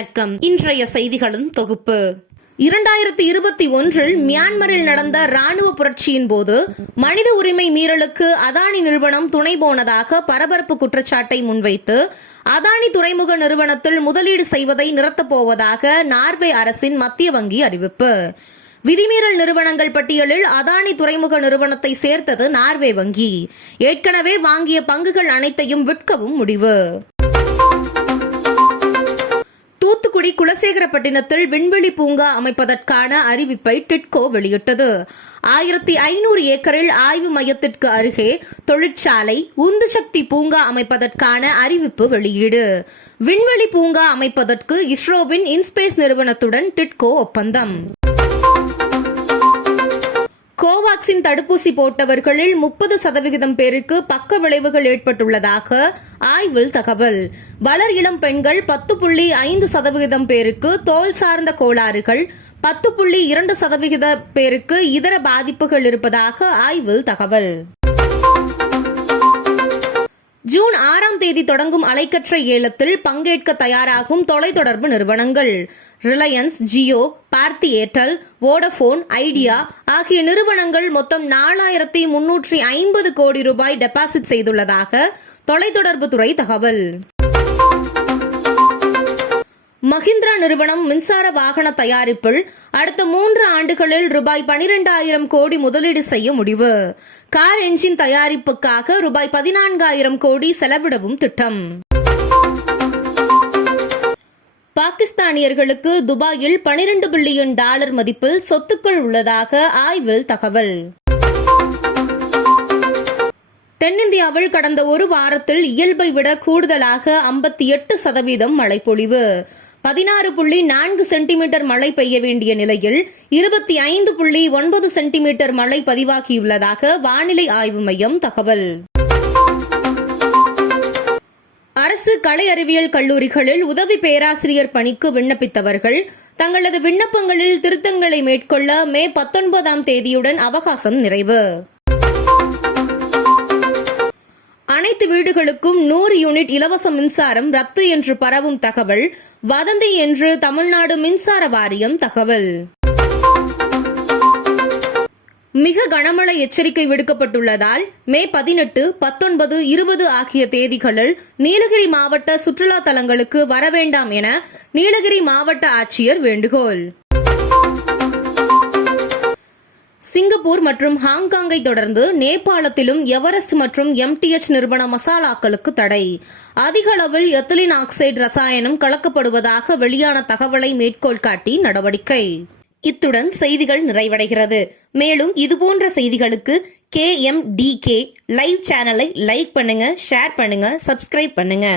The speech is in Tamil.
வணக்கம். இன்றைய செய்திகளின் தொகுப்பு. இரண்டாயிரத்தி இருபத்தி ஒன்றில் மியான்மரில் நடந்த ராணுவ புரட்சியின் போது மனித உரிமை மீறலுக்கு அதானி நிறுவனம் துணை போனதாக பரபரப்பு குற்றச்சாட்டை முன்வைத்து அதானி துறைமுக நிறுவனத்தில் முதலீடு செய்வதை நிறுத்தப் போவதாக நார்வே அரசின் மத்திய வங்கி அறிவிப்பு. விதிமீறல் நிறுவனங்கள் பட்டியலில் அதானி துறைமுக நிறுவனத்தை சேர்த்தது நார்வே வங்கி. ஏற்கனவே வாங்கிய பங்குகள் அனைத்தையும் விற்கவும் முடிவு. தூத்துக்குடி குலசேகரப்பட்டினத்தில் விண்வெளி பூங்கா அமைப்பதற்கான அறிவிப்பை டிட்கோ வெளியிட்டது. ஆயிரத்தி ஐநூறு ஏக்கரில் ஆய்வு மையத்திற்கு அருகே தொழிற்சாலை உந்து சக்தி பூங்கா அமைப்பதற்கான அறிவிப்பு வெளியீடு. விண்வெளி பூங்கா அமைப்பதற்கு இஸ்ரோவின் இன்ஸ்பேஸ் நிறுவனத்துடன் டிட்கோ ஒப்பந்தம். கோவாக்சின் தடுப்பூசி போட்டவர்களில் முப்பது சதவிகிதம் பேருக்கு பக்க விளைவுகள் ஏற்பட்டுள்ளதாக ஆய்வில் தகவல். வளர் இளம் பெண்கள் பத்து புள்ளி ஐந்து சதவிகிதம் பேருக்கு தோல் சார்ந்த கோளாறுகள் பத்து புள்ளி இரண்டு சதவிகித பேருக்கு இதர பாதிப்புகள் இருப்பதாக ஆய்வில் தகவல். தேதி தொடங்கும் அலைக்கற்ற ஏலத்தில் பங்கேற்க தயாராகும் தொலைத்தொடர்பு நிறுவனங்கள். ரிலையன்ஸ் ஜியோ பார்த்தி ஏர்டெல் வோடபோன் ஐடியா ஆகிய நிறுவனங்கள் மொத்தம் நாலாயிரத்தி முன்னூற்றி ஐம்பது கோடி ரூபாய் டெபாசிட் செய்துள்ளதாக தொலைத்தொடர்புத்துறை தகவல். மஹிந்திரா நிறுவனம் மின்சார வாகன தயாரிப்பில் அடுத்த மூன்று ஆண்டுகளில் ரூபாய் பனிரெண்டாயிரம் கோடி முதலீடு செய்ய முடிவு. கார் என்ஜின் தயாரிப்புக்காக ரூபாய் பதினான்காயிரம் கோடி செலவிடவும் திட்டம். பாகிஸ்தானியர்களுக்கு துபாயில் பனிரண்டு பில்லியன் டாலர் மதிப்பில் சொத்துக்கள் உள்ளதாக ஆய்வில் தகவல். தென்னிந்தியாவில் கடந்த ஒரு வாரத்தில் இயல்பை விட கூடுதலாக ஐம்பத்தி எட்டு சதவீதம் மழைப்பொழிவு. பதினாறு புள்ளி நான்கு சென்டிமீட்டர் மழை பெய்ய வேண்டிய நிலையில் இருபத்தி ஐந்து புள்ளி ஒன்பது சென்டிமீட்டர் மழை பதிவாகியுள்ளதாக வானிலை ஆய்வு மையம் தகவல். அரசு கலை அறிவியல் கல்லூரிகளில் உதவி பேராசிரியர் பணிக்கு விண்ணப்பித்தவர்கள் தங்களது விண்ணப்பங்களில் திருத்தங்களை மேற்கொள்ள மே பத்தொன்பதாம் தேதியுடன் அவகாசம் நிறைவு. அனைத்து வீடுகளுக்கும் நூறு யூனிட் இலவச மின்சாரம் ரத்து என்று பரவும் தகவல் வதந்தி என்று தமிழ்நாடு மின்சார வாரியம் தகவல். மிக கனமழை எச்சரிக்கை விடுக்கப்பட்டுள்ளதால் மே பதினெட்டு பத்தொன்பது இருபது ஆகிய தேதிகளில் நீலகிரி மாவட்ட சுற்றுலா தலங்களுக்கு வர வேண்டாம் என நீலகிரி மாவட்ட ஆட்சியர் வேண்டுகோள். சிங்கப்பூர் மற்றும் ஹாங்காங்கை தொடர்ந்து நேபாளத்திலும் எவரெஸ்ட் மற்றும் எம்டிஎச் நிறுவன மசாலாக்களுக்கு தடை. அதிக அளவில் எத்திலின் ஆக்சைடு ரசாயனம் கலக்கப்படுவதாக வெளியான தகவலை மேற்கோள் காட்டி நடவடிக்கை. இத்துடன் செய்திகள் நிறைவடைகிறது. மேலும் இதுபோன்ற செய்திகளுக்கு K M T K live சேனலை லைக் பண்ணுங்க ஷேர் பண்ணுங்க சப்ஸ்கிரைப் பண்ணுங்க.